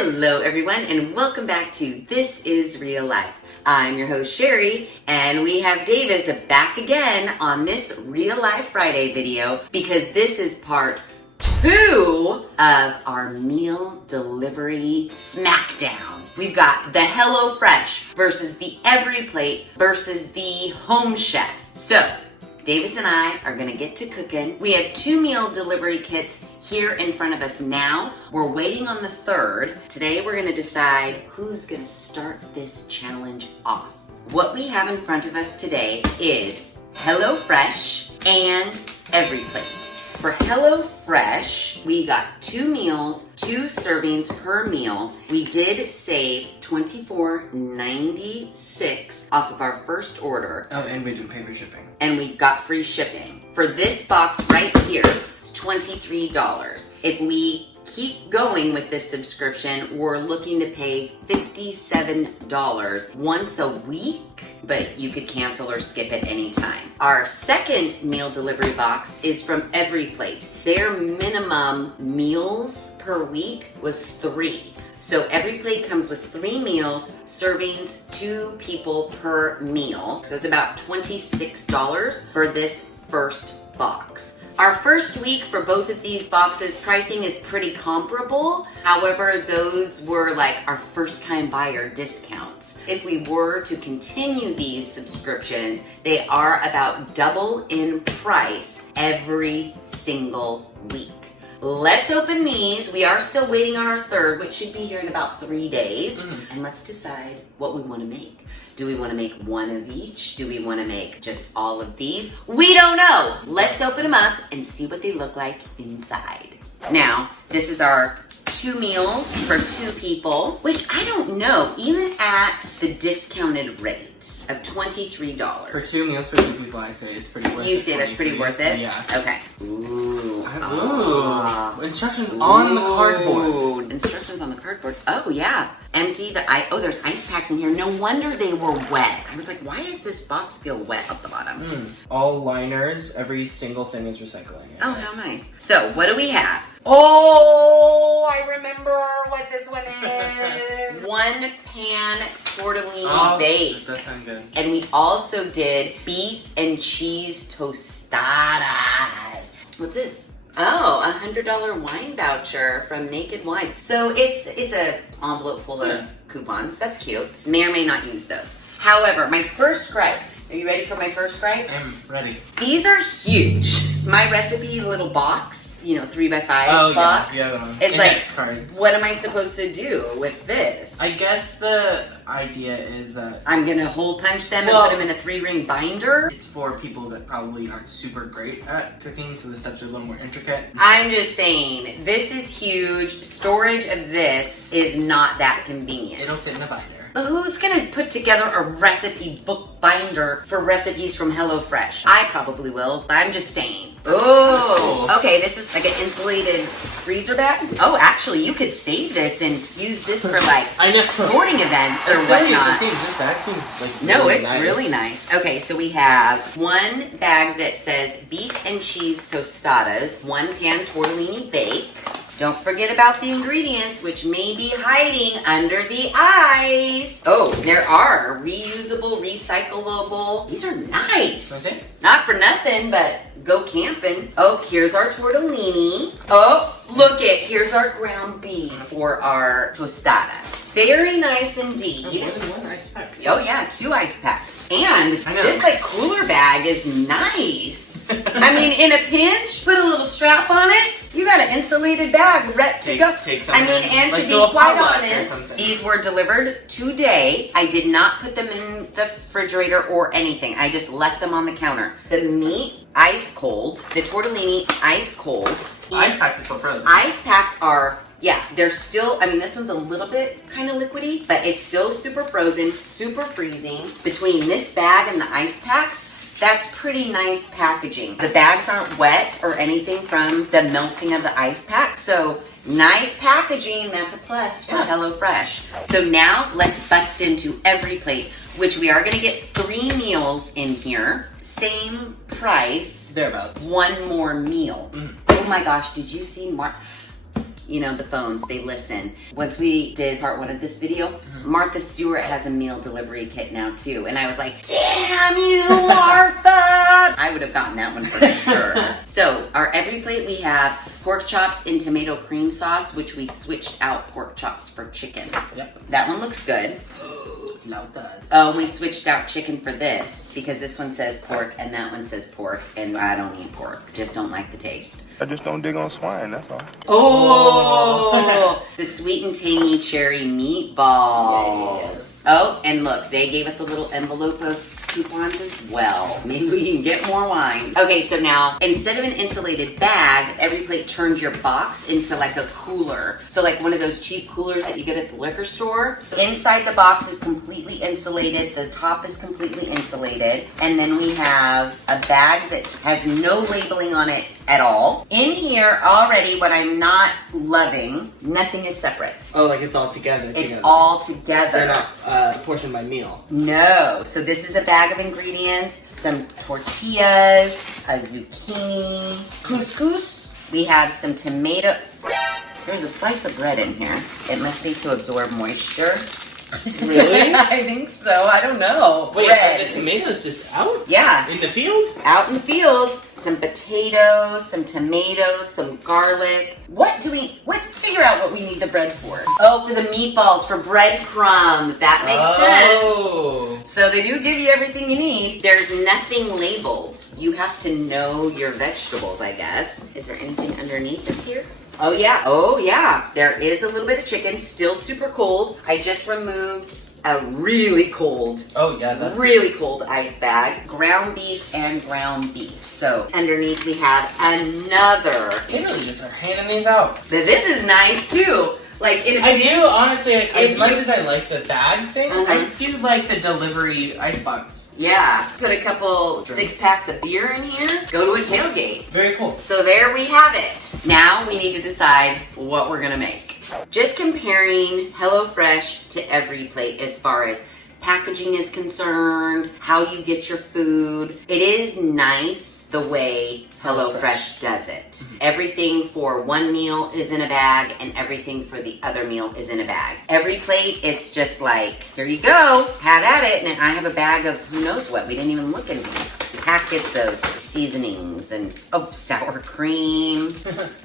Hello everyone and welcome back to This Is Real Life. I'm your host Sheri and we have Davis back again on this Real Life Friday video because this is part 2 of our meal delivery smackdown. We've got the HelloFresh versus the EveryPlate versus the Home Chef. So Davis and I are gonna get to cooking. We have 2 meal delivery kits here in front of us now. We're waiting on the 3rd. Today we're gonna decide who's gonna start this challenge off. What we have in front of us today is HelloFresh and EveryPlate. For HelloFresh, we got 2 meals, 2 servings per meal. We did save $24.96 off of our first order. Oh, and we didn't pay for shipping. And we got free shipping. For this box right here, it's $23. If we keep going with this subscription, we're looking to pay $57 once a week, but you could cancel or skip at any time. Our second meal delivery box is from EveryPlate. Their minimum meals per week was 3. So EveryPlate comes with 3 meals, servings 2 people per meal. So it's about $26 for this first box. Our first week for both of these boxes, pricing is pretty comparable. However, those were like our first time buyer discounts. If we were to continue these subscriptions, they are about double in price every single week. Let's open these. We are still waiting on our 3rd, which should be here in about 3 days. And let's decide what we want to make. Do we want to make 1 of each? Do we want to make just all of these? We don't know. Let's open them up and see what they look like inside. Now, this is our 2 meals for 2 people, which I don't know, even at the discounted rate of $23. For 2 meals for 2 people, I say it's pretty worth it. You say that's pretty worth it? Yeah. Okay. Ooh. Instructions on the cardboard. Instructions on the cardboard. Oh, yeah. Empty the ice. Oh, there's ice packs in here. No wonder they were wet. I was like, why does this box feel wet at the bottom? All liners, every single thing is recycling. Oh, how nice. So, what do we have? Oh, I remember what this one is. 1 pan tortellini bake. That sounds good. And we also did beef and cheese tostadas. What's this? Oh, a $100 wine voucher from Naked Wine. So it's a envelope full of coupons. That's cute. May or may not use those. However, my first gripe. Are you ready for my first gripe? I'm ready. These are huge. My recipe little box, 3x5 box. Yeah. It's index like, cards. what am I supposed to do with this? I guess the idea is that I'm gonna hole punch them and put them in a 3-ring binder. it's for people that probably aren't super great at cooking, so the steps are a little more intricate. I'm just saying, this is huge. Storage of this is not that convenient. It'll fit in a binder. But who's gonna put together a recipe book binder for recipes from HelloFresh? I probably will, but I'm just saying. Oh, okay, this is like an insulated freezer bag. Oh, actually, you could save this and use this for like sporting events or whatnot. This bag seems like No, it's really nice. Okay, so we have 1 bag that says beef and cheese tostadas, 1 pan tortellini bake. Don't forget about the ingredients, which may be hiding under the ice. Oh, there are reusable, recyclable. These are nice. Okay. Not for nothing, but go camping. Oh, here's our tortellini. Oh, look it. Here's our ground beef for our tostadas. Very nice indeed. More than 1 ice pack. Oh yeah, 2 ice packs. And this like cooler bag is nice. I mean, in a pinch, put a little strap on it. You got an insulated bag ready to go. I mean, and to be quite honest, these were delivered today. I did not put them in the refrigerator or anything. I just left them on the counter. The meat, ice cold. The tortellini, ice cold. Ice packs are still frozen. Ice packs are, they're still, I mean, this one's a little bit kind of liquidy, but it's still super frozen, super freezing. Between this bag and the ice packs, that's pretty nice packaging. The bags aren't wet or anything from the melting of the ice pack, so nice packaging. That's a plus for HelloFresh. So now let's bust into EveryPlate, which we are gonna get 3 meals in here. Same price. Thereabouts. 1 more meal. Oh my gosh, did you see you know, the phones, they listen. Once we did part 1 of this video, Martha Stewart has a meal delivery kit now too. And I was like, damn you, Martha! I would have gotten that one for sure. So our EveryPlate, we have pork chops in tomato cream sauce, which we switched out pork chops for chicken. Yep. That one looks good. Lautas. Oh, we switched out chicken for this because this one says pork and that one says pork, and I don't eat pork. Just don't like the taste. I just don't dig on swine, that's all. Oh, the sweet and tangy cherry meatballs. Yes. Oh, and look, they gave us a little envelope of coupons as well. Maybe we can get more wine. Okay, so now instead of an insulated bag, EveryPlate turned your box into like a cooler. So like one of those cheap coolers that you get at the liquor store. Inside the box is completely insulated. The top is completely insulated. And then we have a bag that has no labeling on it at all. In here already, what I'm not loving, nothing is separate. Oh, like it's all together. It's all together. They're not portioned by meal. No. So this is a bag of ingredients, some tortillas, a zucchini, couscous. We have some tomato. There's a slice of bread in here. It must be to absorb moisture. Really? I think so. I don't know. Wait, bread. the tomatoes just out? Yeah. In the field? Out in the field. Some potatoes, some tomatoes, some garlic. Figure out what we need the bread for. Oh, for the meatballs, for breadcrumbs. That makes sense. So they do give you everything you need. There's nothing labeled. You have to know your vegetables, I guess. Is there anything underneath it here? Oh yeah. There is a little bit of chicken, still super cold. I just removed a really cold ice bag, ground beef and ground beef. So underneath we have another. They really just are handing these out. But this is nice too. Like in a I pinch, do honestly. As much you- as I like the bag thing, I do like the delivery icebox. Yeah, put a couple 6-packs of beer in here. Go to a tailgate. Very cool. So there we have it. Now we need to decide what we're gonna make. Just comparing HelloFresh to EveryPlate as far as packaging is concerned, how you get your food. It is nice the way HelloFresh does it. Everything for one meal is in a bag and everything for the other meal is in a bag. EveryPlate, it's just like, here you go, have at it. And I have a bag of who knows what. We didn't even look in here. Packets of seasonings and sour cream.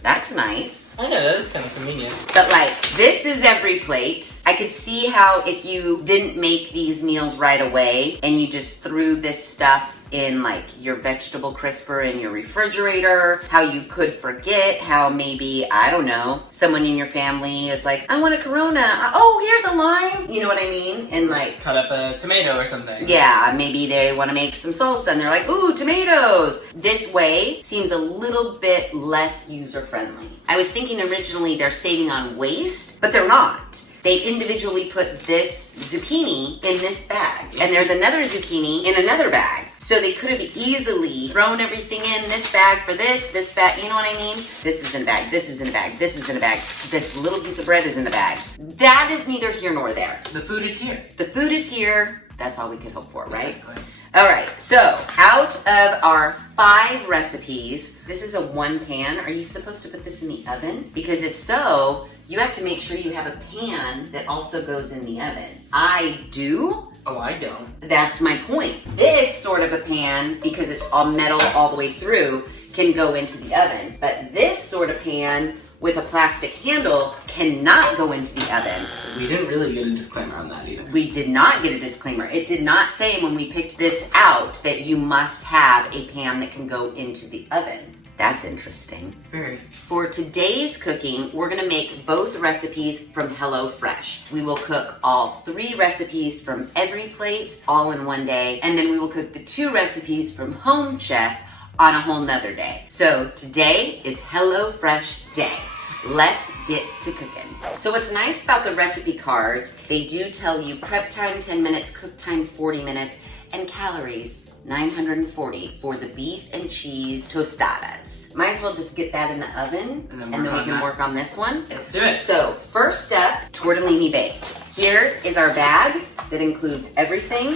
That's nice. I know, that is kind of convenient. But like, this is EveryPlate. I could see how if you didn't make these meals right away and you just threw this stuff in like your vegetable crisper in your refrigerator, how you could forget, how maybe, I don't know, someone in your family is like, I want a Corona. Oh, here's a lime. You know what I mean? And like, Cut up a tomato or something. yeah, maybe they want to make some salsa and they're like, ooh, tomatoes. This way seems a little bit less user-friendly. I was thinking originally they're saving on waste, but they're not. They individually put this zucchini in this bag, and there's another zucchini in another bag. So they could have easily thrown everything in this bag for this bag, you know what I mean? This is in a bag, this is in a bag, this is in a bag, this little piece of bread is in a bag. That is neither here nor there. The food is here. The food is here. That's all we could hope for, right? Exactly. All right, so out of our 5 recipes, this is a 1 pan. Are you supposed to put this in the oven? Because if so, you have to make sure you have a pan that also goes in the oven. I do. Oh, I don't. That's my point. This sort of a pan, because it's all metal all the way through, can go into the oven. But this sort of pan with a plastic handle cannot go into the oven. We didn't really get a disclaimer on that either. We did not get a disclaimer. It did not say when we picked this out that you must have a pan that can go into the oven. That's interesting. Very. For today's cooking, we're gonna make both recipes from HelloFresh. We will cook all 3 recipes from EveryPlate all in one day, and then we will cook the 2 recipes from Home Chef on a whole nother day. So today is HelloFresh Day. Let's get to cooking. So what's nice about the recipe cards, they do tell you prep time 10 minutes, cook time 40 minutes, and calories 940 for the beef and cheese tostadas. Might as well just get that in the oven and then we can work on this one. Let's do it. So first up, tortellini bake. Here is our bag that includes everything.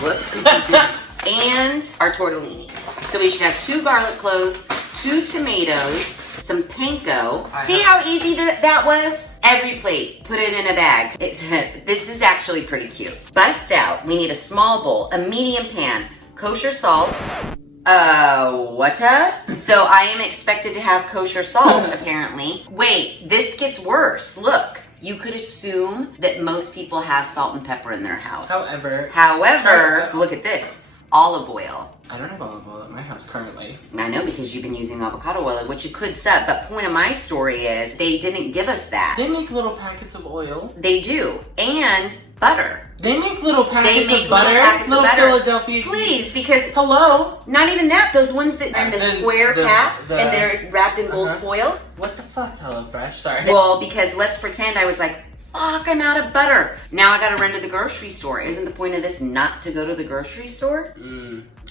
Whoops. And our tortellinis. So we should have 2 garlic cloves, 2 tomatoes, some panko. See how easy that was? EveryPlate, put it in a bag. This is actually pretty cute. Bust out, we need a small bowl, a medium pan, kosher salt. So I am expected to have kosher salt, apparently. Wait, this gets worse. Look, you could assume that most people have salt and pepper in their house. However, look at this, olive oil. I don't have olive oil at my house currently. I know, because you've been using avocado oil, which you could sub, but point of my story is they didn't give us that. They make little packets of oil. They do, and butter. They make little packets of butter. Little Philadelphia. Please, because hello. Not even that. Those ones that are in the square packs and they're wrapped in gold foil. What the fuck, HelloFresh? Sorry. Well, because let's pretend I was like, fuck, I'm out of butter. Now I gotta run to the grocery store. Isn't the point of this not to go to the grocery store?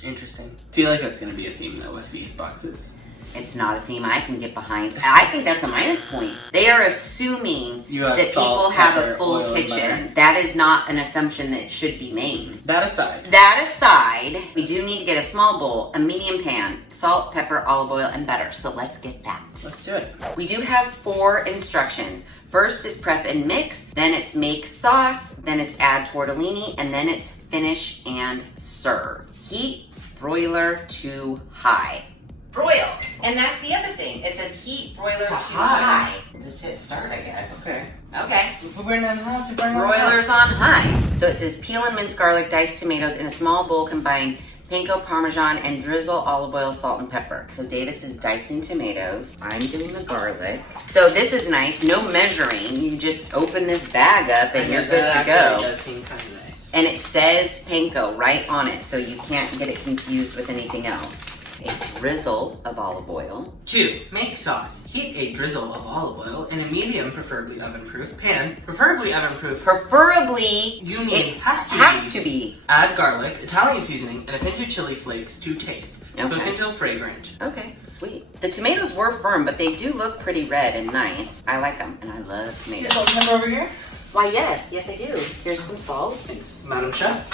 Interesting. I feel like that's gonna be a theme though with these boxes. It's not a theme I can get behind. I think that's a minus point. They are assuming that people have a full kitchen. That is not an assumption that should be made. That aside, we do need to get a small bowl, a medium pan, salt, pepper, olive oil, and butter. So let's get that. Let's do it. We do have 4 instructions. First is prep and mix, then it's make sauce, then it's add tortellini, and then it's finish and serve. Heat broiler to high. Broil. And that's the other thing. It says heat broiler to high. Just hit start, I guess. Okay. If we're in the house, broiler's on high. So it says peel and mince garlic, diced tomatoes in a small bowl, combine panko, parmesan, and drizzle olive oil, salt, and pepper. So Davis is dicing tomatoes. I'm doing the garlic. So this is nice. No measuring. You just open this bag up and you're good to go. That does seem kind of nice. And it says panko right on it, so you can't get it confused with anything else. A drizzle of olive oil. 2. Make sauce. Heat a drizzle of olive oil in a medium, preferably oven-proof pan. Preferably oven-proof. Preferably. You mean has to be. Add garlic, Italian seasoning, and a pinch of chili flakes to taste. Okay. Cook until fragrant. Okay, sweet. The tomatoes were firm, but they do look pretty red and nice. I like them, and I love tomatoes. Salt and pepper over here? Why, yes I do. Here's some salt. Thanks, Madam Chef.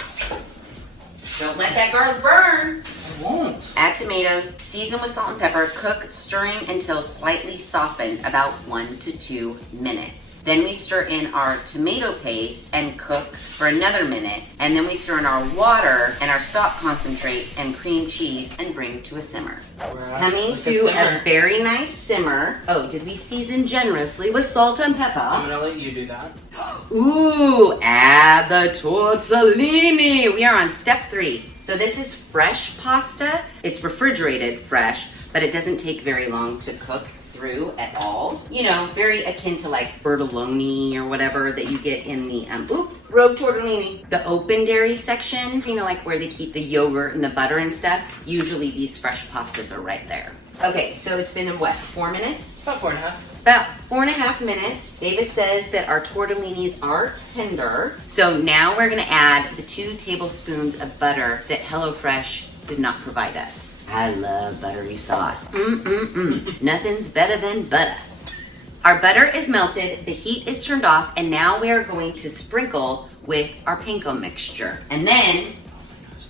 Don't let that garlic burn. I won't. Add tomatoes, season with salt and pepper, cook, stirring until slightly softened, about 1 to 2 minutes. Then we stir in our tomato paste and cook for another minute. And then we stir in our water and our stock concentrate and cream cheese and bring to a simmer. It's coming to a very nice simmer. Oh, did we season generously with salt and pepper? I'm gonna let you do that. Ooh, add the tortellini. We are on step 3. So this is fresh pasta. It's refrigerated fresh, but it doesn't take very long to cook through at all. You know, very akin to like bertoloni or whatever that you get in the, rogue tortellini. The open dairy section, you know, like where they keep the yogurt and the butter and stuff. Usually these fresh pastas are right there. Okay, so it's been, what, 4 minutes? About 4.5. It's about 4.5 minutes. Davis says that our tortellinis are tender. So now we're gonna add the 2 tablespoons of butter that HelloFresh did not provide us. I love buttery sauce. Nothing's better than butter. Our butter is melted, the heat is turned off, and now we are going to sprinkle with our panko mixture. And then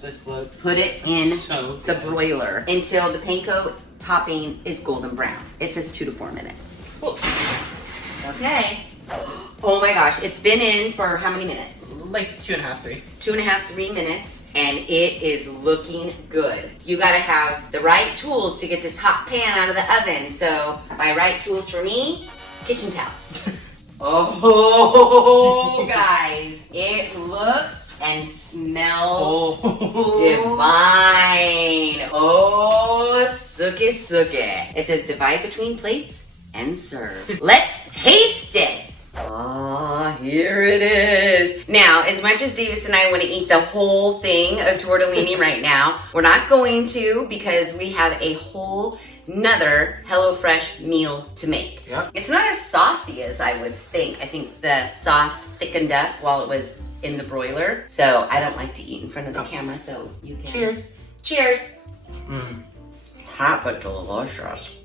this looks put it in so the broiler until the panko topping is golden brown. It says 2 to 4 minutes. Whoa. Okay. Oh my gosh, it's been in for how many minutes? Like 2.5, 3. 2.5, 3 minutes, and it is looking good. You gotta have the right tools to get this hot pan out of the oven. So by right tools for me, kitchen towels. Oh, guys, it looks and smells divine. Oh, suki suki. It says divide between plates and serve. Let's taste it. Oh, here it is. Now, as much as Davis and I want to eat the whole thing of tortellini right now, we're not going to because we have a whole another HelloFresh meal to make. Yep. It's not as saucy as I would think. I think the sauce thickened up while it was in the broiler. So I don't like to eat in front of the camera, so you can. Cheers. Cheers. Hot but delicious.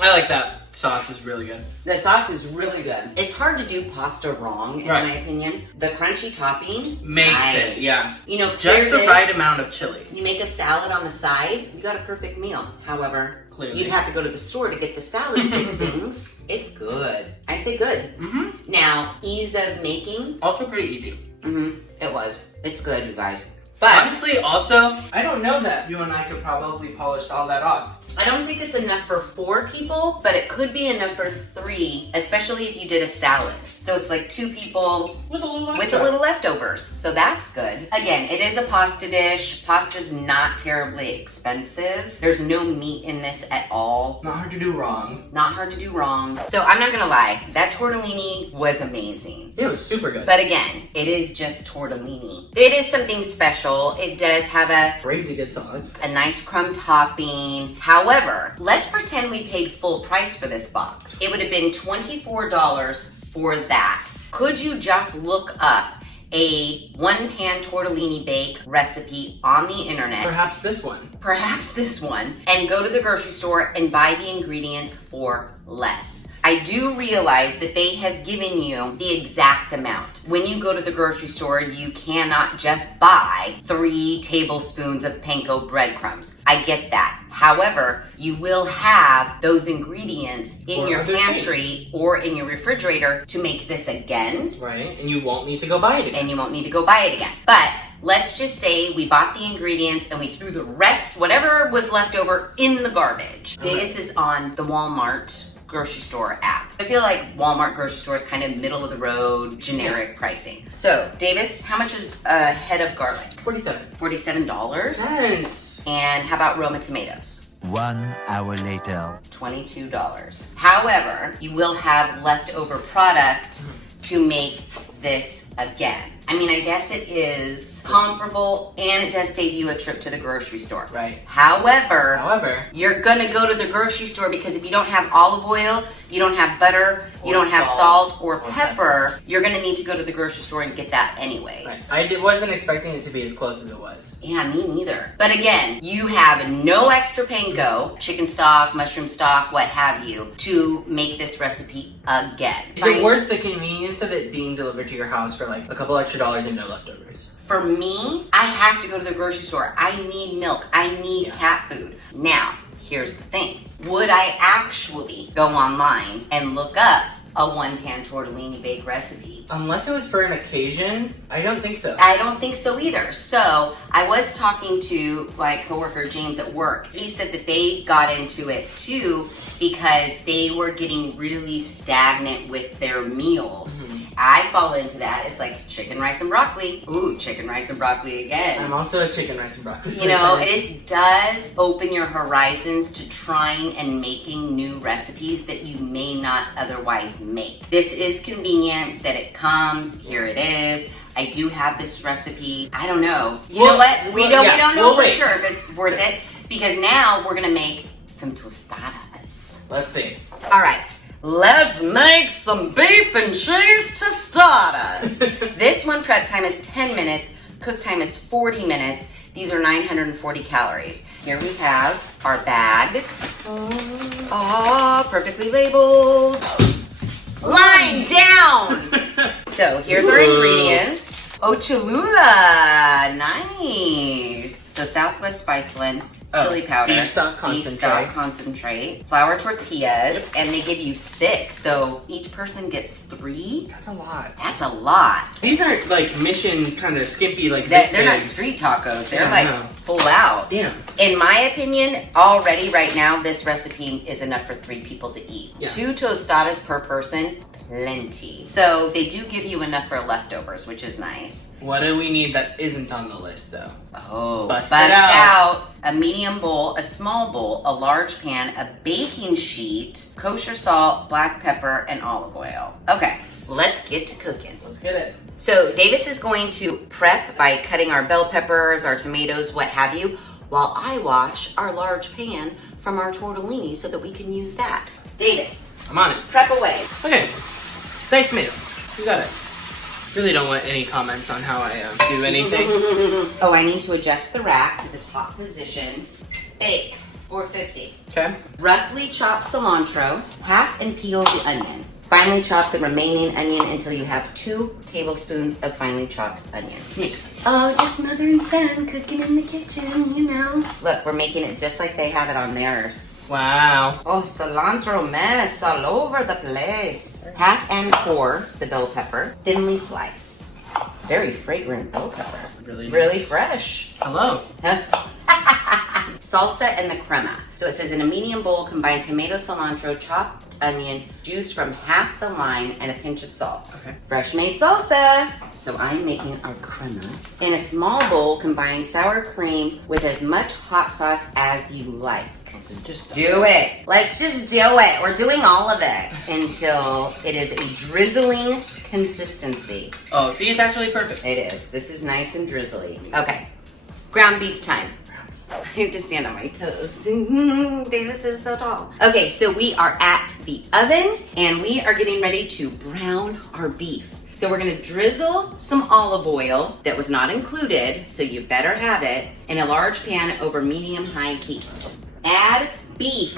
I like that. Sauce is really good. The sauce is really good. It's hard to do pasta wrong, in my opinion. The crunchy topping makes it, yeah. You know, just the right amount of chili. You make a salad on the side, you got a perfect meal. However, clearly, you'd have to go to the store to get the salad fixings. It's good. I say good. Mm-hmm. Now, ease of making. Also pretty easy. Mm-hmm. It was. It's good, you guys. But honestly, also, I don't know that you and I could probably polish all that off. I don't think it's enough for 4 people, but it could be enough for 3, especially if you did a salad. So it's like 2 people with a little leftovers. So that's good. Again, it is a pasta dish. Pasta's not terribly expensive. There's no meat in this at all. Not hard to do wrong. Not hard to do wrong. So I'm not gonna lie, that tortellini was amazing. It was super good. But again, it is just tortellini. It is something special. It does have a crazy good sauce. A nice crumb topping. However, let's pretend we paid full price for this box. It would have been $24 for that. Could you just look up a 1-pan tortellini bake recipe on the internet? Perhaps this one. Perhaps this one. And go to the grocery store and buy the ingredients for less. I do realize that they have given you the exact amount. When you go to the grocery store, you cannot just buy 3 tablespoons of panko breadcrumbs. I get that. However, you will have those ingredients in your pantry or in your refrigerator to make this again. Right, and you won't need to go buy it again. And you won't need to go buy it again. But let's just say we bought the ingredients and we threw the rest, whatever was left over, in the garbage. Okay. This is on the Walmart grocery store app. I feel like Walmart grocery store is kind of middle of the road, generic pricing. So, Davis, how much is a head of garlic? $47. Cents. And how about Roma tomatoes? 1 hour later. $22. However, you will have leftover product to make this again. I mean, I guess it is comparable and it does save you a trip to the grocery store. Right. However, you're gonna go to the grocery store because if you don't have olive oil, you don't have butter, you don't have salt or pepper, you're gonna need to go to the grocery store and get that anyways. Right. I wasn't expecting it to be as close as it was. Yeah, me neither. But again, you have no extra panko, chicken stock, mushroom stock, what have you, to make this recipe again. Is it worth the convenience of it being delivered to your house for like a couple extra dollars and no leftovers? For me, I have to go to the grocery store. I need milk. I need cat food. Now, here's the thing. Would I actually go online and look up a 1-pan tortellini bake recipe? Unless it was for an occasion, I don't think so. I don't think so either. So I was talking to my coworker James at work. He said that they got into it too because they were getting really stagnant with their meals. Mm-hmm. I fall into that. It's like chicken, rice, and broccoli. Ooh, chicken, rice, and broccoli again. I'm also a chicken, rice, and broccoli. You know, this does open your horizons to trying and making new recipes that you may not otherwise make. This is convenient that it comes. Here it is. I do have this recipe. I don't know. You know what? We don't know for sure if it's worth it because now we're gonna make some tostadas. Let's see. All right. Let's make some beef and cheese tostadas. This one prep time is 10 minutes, cook time is 40 minutes. These are 940 calories. Here we have our bag. Oh, perfectly labeled. Lying down. So here's our ingredients. Oh, Cholula, nice. So Southwest Spice Blend. Chili powder, beef stock concentrate, flour tortillas, and they give you 6, so each person gets 3. That's a lot. That's a lot. These aren't like mission kind of skimpy like They're this big. not street tacos. They're like full out. Damn. In my opinion, already right now, this recipe is enough for 3 people to eat. Yeah. 2 tostadas per person. Plenty. So they do give you enough for leftovers, which is nice. What do we need that isn't on the list though? Oh, bust it it out. A medium bowl, a small bowl, a large pan, a baking sheet, kosher salt, black pepper, and olive oil. Okay, let's get to cooking. Let's get it. So Davis is going to prep by cutting our bell peppers, our tomatoes, what have you, while I wash our large pan from our tortellini so that we can use that. Davis, I'm on it. prep away. Okay. Nice tomato. You got it. Really don't want any comments on how I do anything. Oh, I need to adjust the rack to the top position. Bake. $4.50. Okay. Roughly chop cilantro, half and peel the onion. Finely chop the remaining onion until you have 2 tablespoons of finely chopped onion. Oh, just mother and son cooking in the kitchen, you know. Look, we're making it just like they have it on theirs. Wow. Oh, cilantro mess all over the place. Half and core the bell pepper, thinly sliced. Very fragrant bell pepper. Really nice. Really fresh. Hello. Salsa and the crema. So it says in a medium bowl, combine tomato, cilantro, chopped onion, juice from half the lime, and a pinch of salt. Okay. Fresh made salsa. So I'm making our crema. In a small bowl, combine sour cream with as much hot sauce as you like. Just Do it. Let's just do it. We're doing all of it until it is a drizzling consistency. Oh, see, it's actually perfect. It is. This is nice and drizzly. Okay. Ground beef time. I have to stand on my toes. Davis is so tall. Okay, so we are at the oven and we are getting ready to brown our beef. So we're gonna drizzle some olive oil that was not included, so you better have it, in a large pan over medium-high heat. Add beef,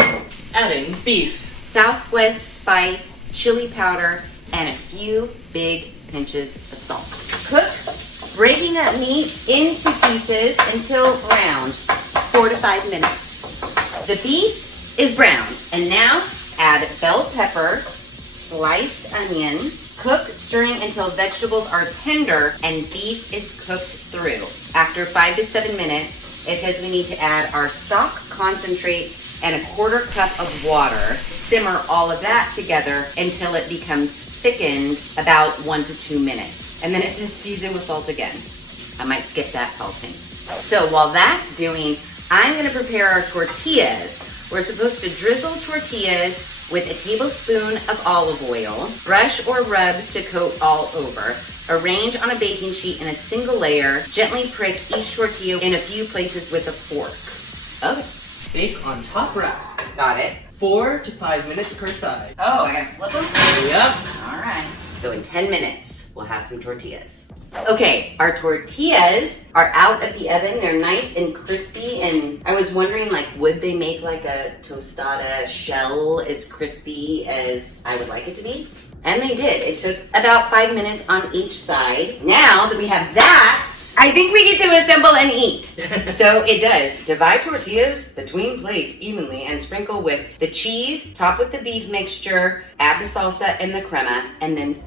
Adding beef. Southwest spice, chili powder, and a few big pinches of salt. Cook, breaking up meat into pieces until browned, 4 to 5 minutes. The beef is browned, and now add bell pepper, sliced onion. Cook, stirring until vegetables are tender and beef is cooked through. After 5 to 7 minutes, it says we need to add our stock concentrate and a 1/4 cup of water. Simmer all of that together until it becomes thickened, about 1 to 2 minutes. And then it says season with salt again. I might skip that salting. So while that's doing, I'm gonna prepare our tortillas. We're supposed to drizzle tortillas with a tablespoon of olive oil, brush or rub to coat all over. Arrange on a baking sheet in a single layer. Gently prick each tortilla in a few places with a fork. Okay. Bake on top rack. Got it. 4 to 5 minutes per side. Oh, I gotta flip them? Yep. All right. So in 10 minutes, we'll have some tortillas. Okay, our tortillas are out of the oven. They're nice and crispy, and I was wondering, like, would they make like a tostada shell as crispy as I would like it to be? And they did. It took about 5 minutes on each side. Now that we have that, I think we get to assemble and eat. So it does. Divide tortillas between plates evenly and sprinkle with the cheese, top with the beef mixture, add the salsa and the crema, and then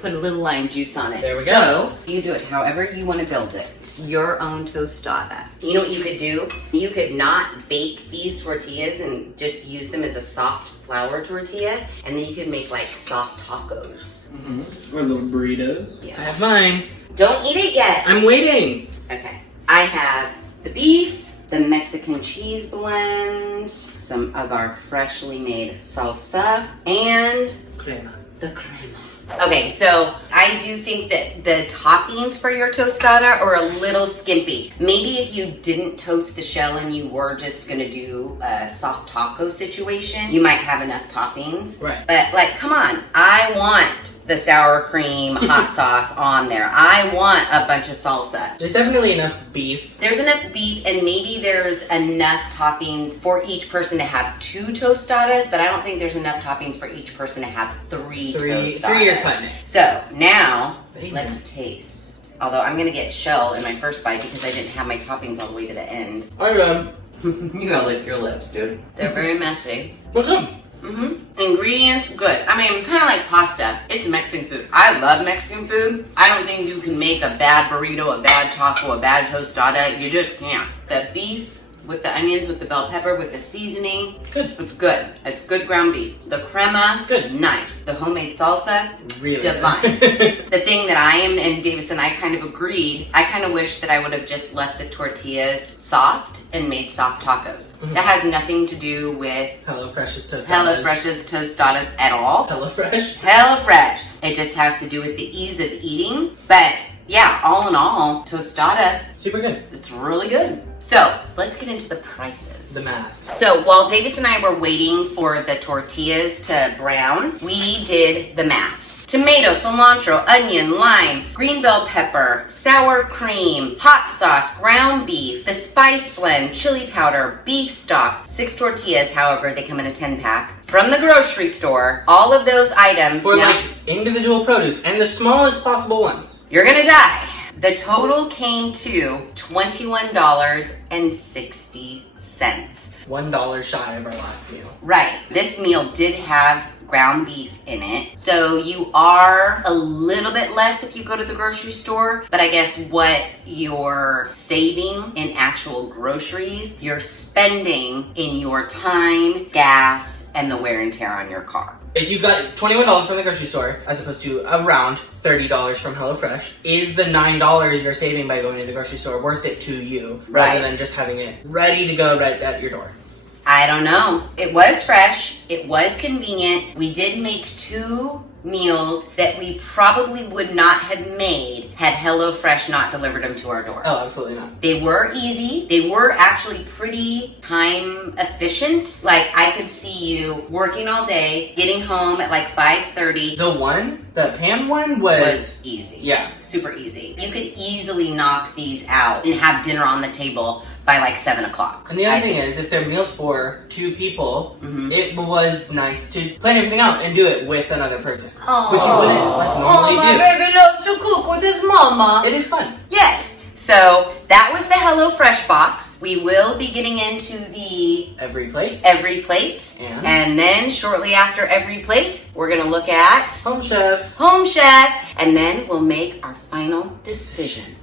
put a little lime juice on it. There we go. So you do it however you want to build it. It's your own tostada. You know what you could do? You could not bake these tortillas and just use them as a soft flour tortilla, and then you could make like soft tacos. Mm-hmm. Or little burritos. Yeah. I have mine. Don't eat it yet. I'm waiting. Okay. I have the beef, the Mexican cheese blend, some of our freshly made salsa, and Crema. the crema. Okay, so I do think that the toppings for your tostada are a little skimpy. Maybe if you didn't toast the shell and you were just gonna do a soft taco situation, you might have enough toppings. Right. But like, come on, I want the sour cream hot sauce on there. I want a bunch of salsa. There's definitely enough beef. There's enough beef, and maybe there's enough toppings for each person to have 2 tostadas, but I don't think there's enough toppings for each person to have 3 tostadas. 3 are plenty. So now, Baby. let's taste. Although I'm gonna get shell in my first bite because I didn't have my toppings all the way to the end. You gotta lick your lips, dude. They're very messy. What's up? Ingredients, good. I mean, kind of like pasta. It's Mexican food. I love Mexican food. I don't think you can make a bad burrito, a bad taco, a bad tostada. You just can't. The beef with the onions, with the bell pepper, with the seasoning. Good. It's good. It's good ground beef. The crema, Good. nice. The homemade salsa, Really divine. good. The thing that I am, and Davis and I kind of agreed, I kind of wish that I would have just left the tortillas soft and made soft tacos. That has nothing to do with HelloFresh's tostadas. HelloFresh's tostadas at all. HelloFresh. HelloFresh. It just has to do with the ease of eating. But yeah, all in all, tostada, Super good. it's really good. So let's get into the prices. The math. So while Davis and I were waiting for the tortillas to brown, we did the math. tomato, cilantro, onion, lime, green bell pepper, sour cream, hot sauce, ground beef, the spice blend, chili powder, beef stock, 6 tortillas, however, they come in a 10-pack, from the grocery store, all of those items. For like individual produce and the smallest possible ones. You're gonna die. The total came to $21.60. $1 shy of our last meal. Right. This meal did have ground beef in it. So you are a little bit less if you go to the grocery store, but I guess what you're saving in actual groceries, you're spending in your time, gas, and the wear and tear on your car. If you got $21 from the grocery store, as opposed to around $30 from HelloFresh, is the $9 you're saving by going to the grocery store worth it to you, rather than just having it ready to go right at your door? I don't know. It was fresh. It was convenient. We did make 2 meals that we probably would not have made had HelloFresh not delivered them to our door. Oh, absolutely not. They were easy. They were actually pretty time efficient. Like, I could see you working all day, getting home at like 5:30. The pan one was easy. Yeah. Super easy. You could easily knock these out and have dinner on the table by like 7 o'clock. And the other thing is, if they're meals for 2 people, it was nice to plan everything out and do it with another person. Oh. Which you wouldn't like normally do. Baby loves to cook with his mama. It is fun. Yes. So that was the HelloFresh box. We will be getting into the EveryPlate. And then shortly after EveryPlate, we're going to look at Home Chef. And then we'll make our final decision.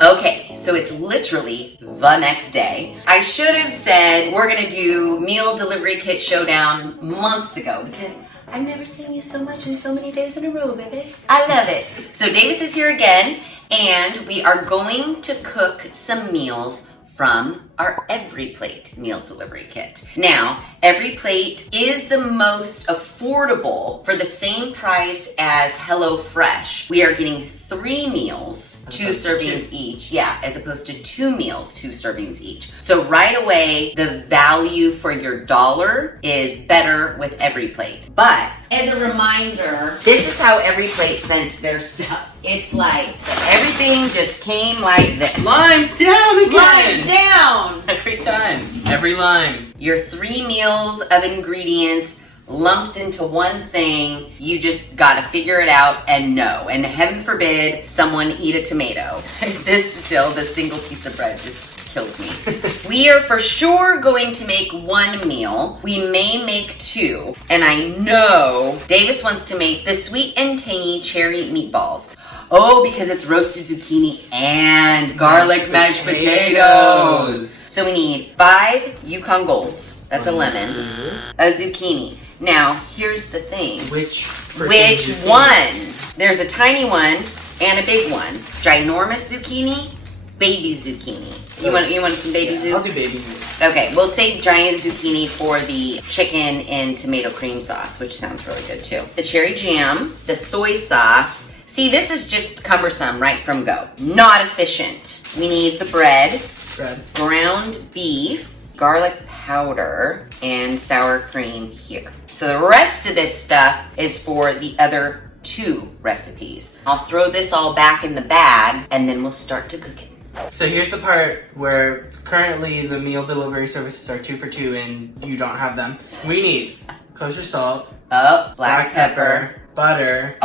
Okay, so it's literally the next day. I should have said we're going to do meal delivery kit showdown months ago because I've never seen you so much in so many days in a row, baby. I love it. So Davis is here again, and we are going to cook some meals from our EveryPlate meal delivery kit. Now, EveryPlate is the most affordable for the same price as HelloFresh. We are getting 3 meals, 2 servings each. Yeah, as opposed to 2 meals, 2 servings each. So right away, the value for your dollar is better with EveryPlate. But as a reminder, this is how EveryPlate sent their stuff. It's like everything just came like this. Lime down again! Lime down! Every time. Every lime. Your 3 meals of ingredients lumped into one thing. You just gotta figure it out and know. And heaven forbid someone eat a tomato. The single piece of bread just kills me. We are for sure going to make 1 meal. We may make 2. And I know Davis wants to make the sweet and tangy cherry meatballs. Oh, because it's roasted zucchini and garlic mashed potatoes. So we need 5 Yukon Golds. That's a lemon. A zucchini. Now, here's the thing. Which one? There's a tiny one and a big one. Ginormous zucchini, baby zucchini. You want some baby zucchini? I'll do baby zucchini. Okay, we'll save giant zucchini for the chicken and tomato cream sauce, which sounds really good too. The cherry jam, the soy sauce. See, this is just cumbersome right from go. Not efficient. We need the bread, ground beef, garlic powder, and sour cream here. So the rest of this stuff is for the other 2 recipes. I'll throw this all back in the bag and then we'll start to cook it. So here's the part where currently the meal delivery services are 2 for $2 and you don't have them. We need kosher salt, black pepper, butter,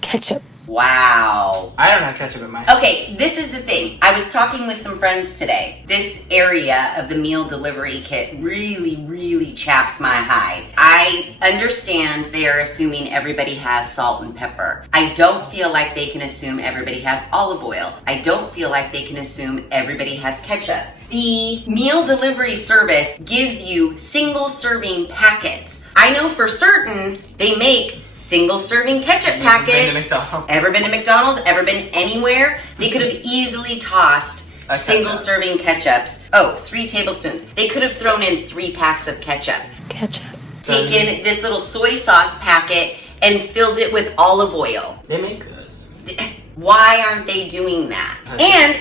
ketchup. Wow. I don't have ketchup in my house. Okay, this is the thing. I was talking with some friends today. This area of the meal delivery kit really, really chaps my hide. I understand they are assuming everybody has salt and pepper. I don't feel like they can assume everybody has olive oil. I don't feel like they can assume everybody has ketchup. The meal delivery service gives you single serving packets. I know for certain they make single serving ketchup packets. Ever been to McDonald's? Ever been anywhere? They could have easily tossed single serving ketchups. 3 tablespoons. They could have thrown in 3 packs of ketchup. Taken this little soy sauce packet and filled it with olive oil. They make this. Why aren't they doing that? And,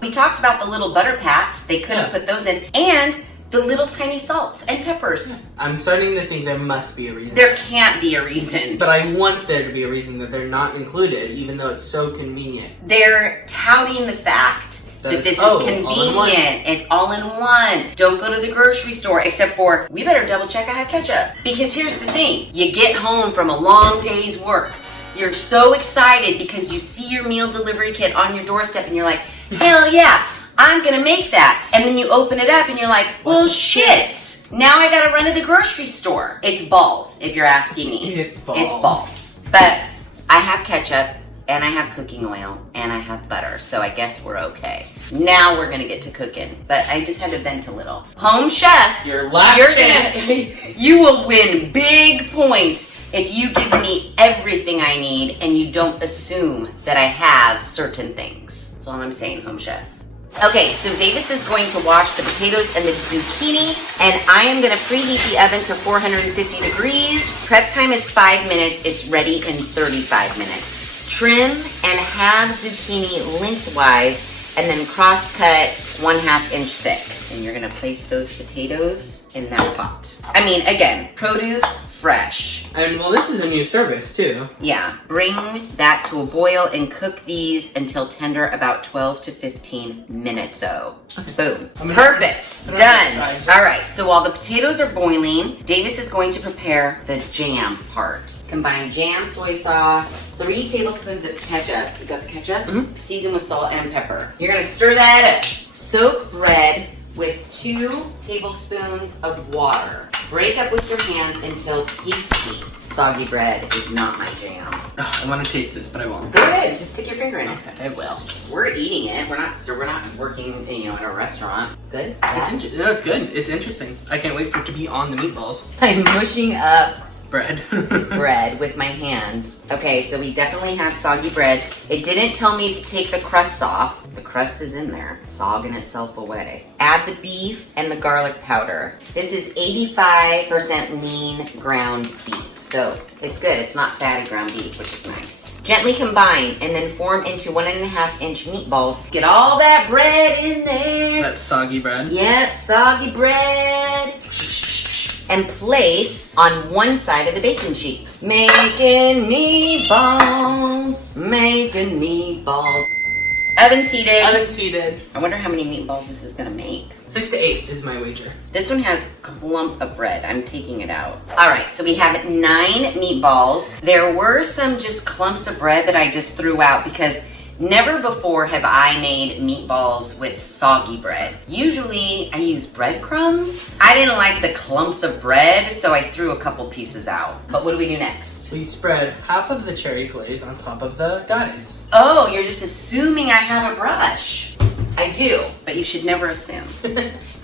we talked about the little butter pats. They could have put those in. And the little tiny salts and peppers. I'm starting to think there must be a reason. There can't be a reason. But I want there to be a reason that they're not included, even though it's so convenient. They're touting the fact that this is convenient. It's all in one. Don't go to the grocery store, except for, we better double check I have ketchup. Because here's the thing. You get home from a long day's work. You're so excited because you see your meal delivery kit on your doorstep and you're like, hell yeah, I'm gonna make that. And then you open it up and you're like, well, shit. Now I gotta run to the grocery store. It's balls, if you're asking me. It's balls. It's balls. But I have ketchup, and I have cooking oil, and I have butter, so I guess we're okay. Now we're gonna get to cooking, but I just had to vent a little. Home chef, Your last chance. You will win big points if you give me everything I need and you don't assume that I have certain things. That's all I'm saying, home chef. Okay, so Davis is going to wash the potatoes and the zucchini, and I am going to preheat the oven to 450 degrees. Prep time is 5 minutes. It's ready in 35 minutes. Trim and halve zucchini lengthwise, and then cross-cut 1/2 inch thick. And you're going to place those potatoes in that pot. I mean, again, produce fresh. And well, this is a new service too. Yeah, bring that to a boil and cook these until tender, about 12 to 15 minutes. Boom. Perfect. Done. All right, so while the potatoes are boiling, Davis is going to prepare the jam part. Combine jam, soy sauce, 3 tablespoons of ketchup. You got the ketchup? Mm-hmm. Season with salt and pepper. You're gonna stir that up. Soak bread with 2 tablespoons of water. Break up with your hands until tasty. Soggy bread is not my jam. I want to taste this, but I won't. Go ahead, just stick your finger in it. Okay, I will. We're eating it. We're not working, at a restaurant. Good. No, it's good. It's interesting. I can't wait for it to be on the meatballs. I'm mushing up Bread. bread with my hands. Okay, so we definitely have soggy bread. It didn't tell me to take the crust off. The crust is in there, sogging itself away. Add the beef and the garlic powder. This is 85% lean ground beef. So it's good. It's not fatty ground beef, which is nice. Gently combine and then form into 1.5 inch meatballs. Get all that bread in there. That's soggy bread. Yep, soggy bread. And place on one side of the baking sheet. Making meatballs. Making meatballs. Oven's heated. Oven's heated. I wonder how many meatballs this is gonna make. 6 to 8 is my wager. This one has a clump of bread. I'm taking it out. All right, so we have 9 meatballs. There were some just clumps of bread that I just threw out because never before have I made meatballs with soggy bread. Usually I use breadcrumbs. I didn't like the clumps of bread, so I threw a couple pieces out. But what do we do next? We spread half of the cherry glaze on top of the guys. Oh, you're just assuming I have a brush. I do, but you should never assume.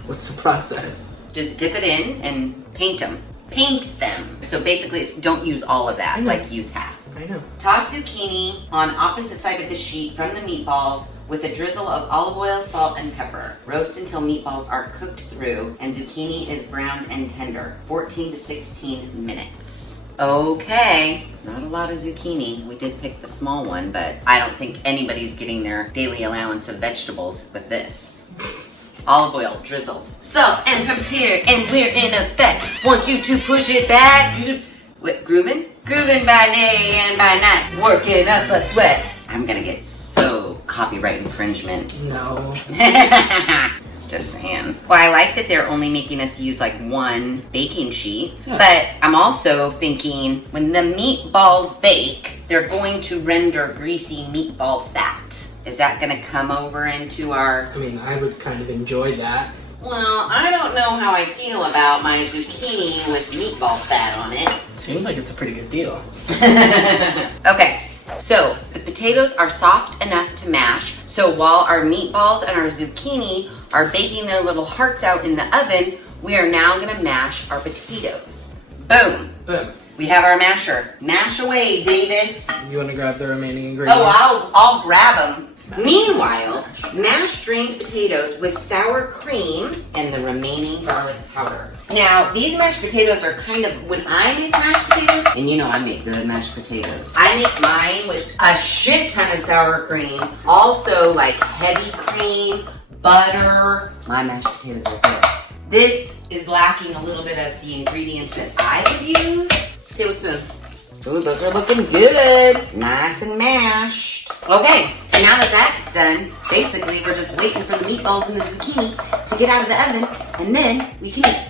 What's the process? Just dip it in and paint them. Paint them. So basically, don't use all of that, like use half. I know. Toss zucchini on opposite side of the sheet from the meatballs with a drizzle of olive oil, salt, and pepper. Roast until meatballs are cooked through and zucchini is browned and tender. 14 to 16 minutes. Okay, not a lot of zucchini. We did pick the small one, but I don't think anybody's getting their daily allowance of vegetables with this. Olive oil drizzled. Salt and pepper's here, and we're in effect. Want you to push it back. What, grooving? Grooving by day and by night, working up a sweat. I'm gonna get so copyright infringement. No. Just saying. Well, I like that they're only making us use like 1 baking sheet, but I'm also thinking when the meatballs bake, they're going to render greasy meatball fat. Is that gonna come over into our... I mean, I would kind of enjoy that. Well, I don't know how I feel about my zucchini with meatball fat on it. Seems like it's a pretty good deal. Okay, so the potatoes are soft enough to mash. So while our meatballs and our zucchini are baking their little hearts out in the oven, we are now gonna mash our potatoes. Boom. Boom. We have our masher. Mash away, Davis. You want to grab the remaining ingredients? Oh, I'll grab them. Meanwhile, mash drained potatoes with sour cream and the remaining garlic powder. Now, these mashed potatoes are kind of, when I make mashed potatoes, and you know I make good mashed potatoes, I make mine with a shit ton of sour cream, also like heavy cream, butter. My mashed potatoes are good. This is lacking a little bit of the ingredients that I would use. Tablespoon. Ooh, those are looking good. Nice and mashed. Okay, and now that that's done, basically we're just waiting for the meatballs and the zucchini to get out of the oven, and then we can eat.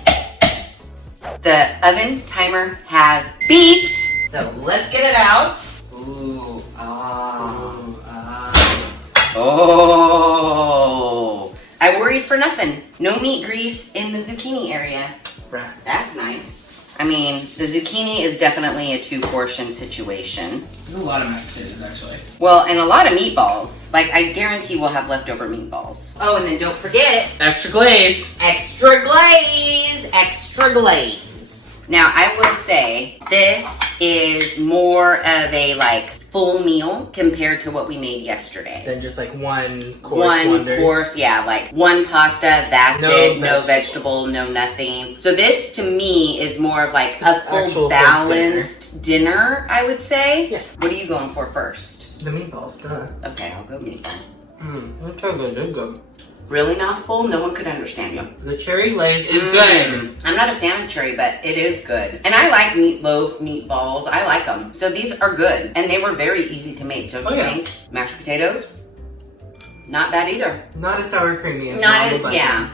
The oven timer has beeped, so let's get it out. Ooh, Oh, I worried for nothing. No meat grease in the zucchini area. Rats. That's nice. I mean, the zucchini is definitely a 2-portion situation. There's a lot of mashed potatoes, actually. Well, and a lot of meatballs. Like, I guarantee we'll have leftover meatballs. Oh, and then don't forget... Extra glaze. Extra glaze! Extra glaze. Now, I will say, this is more of a, like, full meal compared to what we made yesterday. Then just like one course wonders. Course, yeah, like one pasta, that's it, no vegetable, no nothing. So this to me is more of like a full balanced dinner, I would say. Yeah. What are you going for first? The meatballs, duh. Okay, I'll go meatball. That's so good, they're good. Really not full? No one could understand you. The cherry glaze is good. I'm not a fan of cherry, but it is good. And I like meatloaf, meatballs. I like them. So these are good. And they were very easy to make, don't you think? Mashed potatoes? Not bad either. Not as sour creamy as not as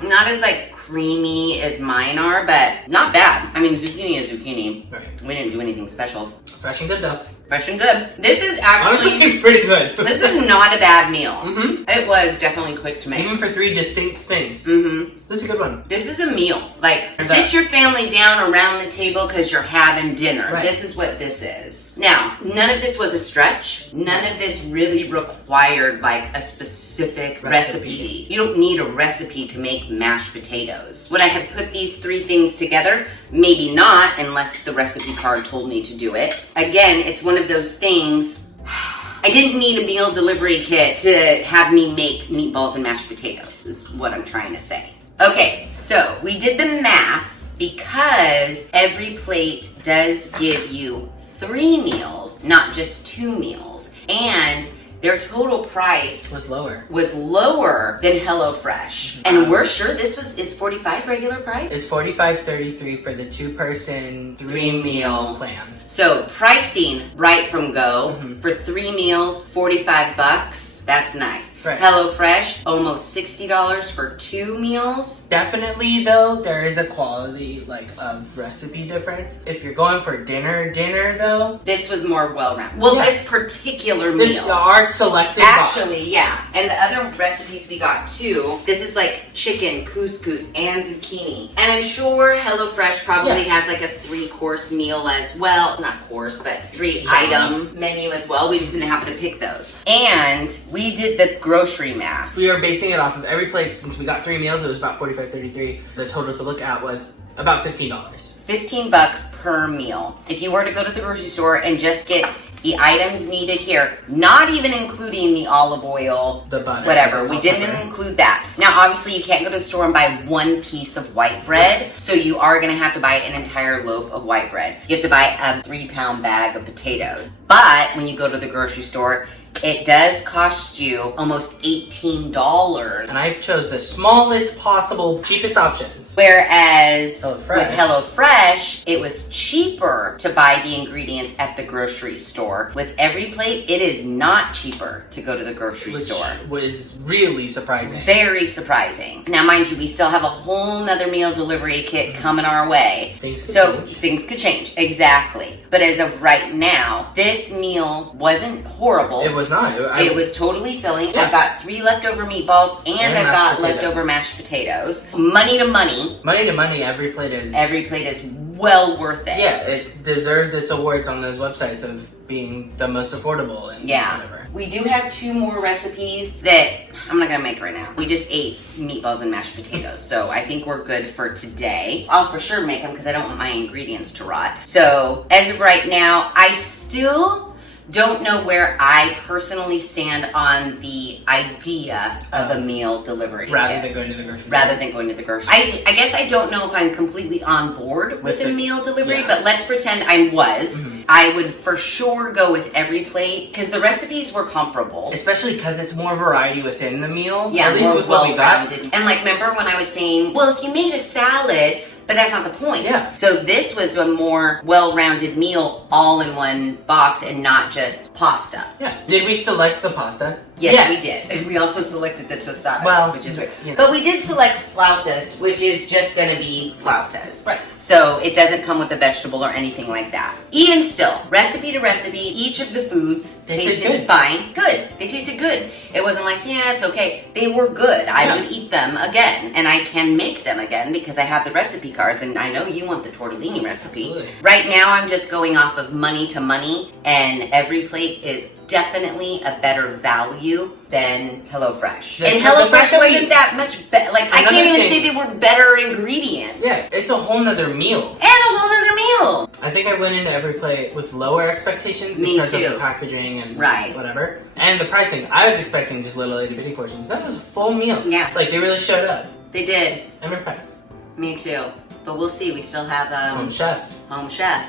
not as like creamy as mine are, but not bad. I mean, zucchini is zucchini. Right. We didn't do anything special. Fresh and good though. Fresh and good. This is actually honestly pretty good. This is not a bad meal. It was definitely quick to make. Even for 3 distinct things. This is a good one. This is a meal. Like, sit your family down around the table because you're having dinner. Right. This is what this is. Now, none of this was a stretch. None of this really required like a specific recipe. You don't need a recipe to make mashed potatoes. Would I have put these 3 things together? Maybe not, unless the recipe card told me to do it. Again, it's one of those things. I didn't need a meal delivery kit to have me make meatballs and mashed potatoes, is what I'm trying to say. Okay, so we did the math because EveryPlate does give you 3 meals, not just 2 meals. And their total price was lower than HelloFresh. And we're sure this is $45 regular price? It's $45.33 for the 2-person 3-meal plan. So pricing right from go for 3 meals, $45. That's nice. Right. HelloFresh, almost $60 for 2 meals. Definitely though, there is a quality of recipe difference. If you're going for dinner though, this was more well-rounded. Well, this particular meal. This our selected actually, box. Yeah. And the other recipes we got too, this is like chicken, couscous, and zucchini. And I'm sure HelloFresh probably has like a 3-course meal as well. Not course, but 3-item menu as well. We just didn't happen to pick those. And we did the grocery math. We are basing it off of EveryPlate. Since we got 3 meals, it was about $45.33. The total to look at was about $15. $15 per meal. If you were to go to the grocery store and just get the items needed here, not even including the olive oil, the butter, whatever. We didn't include that. Now, obviously, you can't go to the store and buy 1 piece of white bread, so you are going to have to buy an entire loaf of white bread. You have to buy a 3-pound bag of potatoes. But when you go to the grocery store, it does cost you almost $18. And I chose the smallest possible, cheapest options. Whereas with HelloFresh, it was cheaper to buy the ingredients at the grocery store. With EveryPlate, it is not cheaper to go to the grocery store. Which was really surprising. Very surprising. Now, mind you, we still have a whole nother meal delivery kit coming our way. Things could change. Exactly. But as of right now, this meal wasn't horrible. It was not. It was totally filling. Yeah. I've got 3 leftover meatballs and I've got leftover mashed potatoes. Money to money. Money to money, EveryPlate is well worth it. Yeah, it deserves its awards on those websites of being the most affordable and whatever. We do have 2 more recipes that I'm not gonna make right now. We just ate meatballs and mashed potatoes, so I think we're good for today. I'll for sure make them because I don't want my ingredients to rot. So as of right now, I still Don't know where I personally stand on the idea of a meal delivery Rather kit. than going to the grocery store. Rather than going to the grocery. I guess I don't know if I'm completely on board with a meal delivery, yeah. but let's pretend I was. I would for sure go with EveryPlate because the recipes were comparable. Especially because it's more variety within the meal. Yeah, at least more with what we got. well-rounded. And like, remember when I was saying, well, if you made a salad, but that's not the point. Yeah. So this was a more well-rounded meal all in one box and not just pasta. Yeah. Did we select the pasta? Yes, we did. And we also selected the tostadas, which is weird. You know. But we did select flautas, which is just going to be flautas. Right. So it doesn't come with a vegetable or anything like that. Even still, recipe to recipe, each of the foods tasted good. fine. Good. They tasted good. It wasn't like, yeah, it's okay. They were good. I would eat them again, and I can make them again because I have the recipe cards, and I know you want the tortellini recipe. Absolutely. Right now, I'm just going off of money to money, and EveryPlate is definitely a better value than HelloFresh. And HelloFresh wasn't that much better. Like, I can't even say they were better ingredients. Yeah, it's a whole nother meal. And a whole nother meal. I think I went into EveryPlate with lower expectations Me because too. of the packaging and Right. whatever. And the pricing. I was expecting just little itty bitty portions. That was a full meal. Yeah. Like, they really showed up. They did. I'm impressed. Me too. But we'll see. We still have Home chef. Home chef.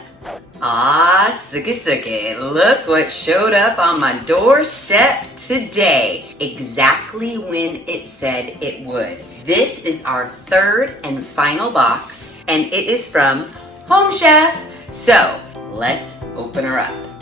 Ah, suki suki. Look what showed up on my doorstep today. Exactly when it said it would. This is our third and final box, and it is from Home Chef. So, let's open her up.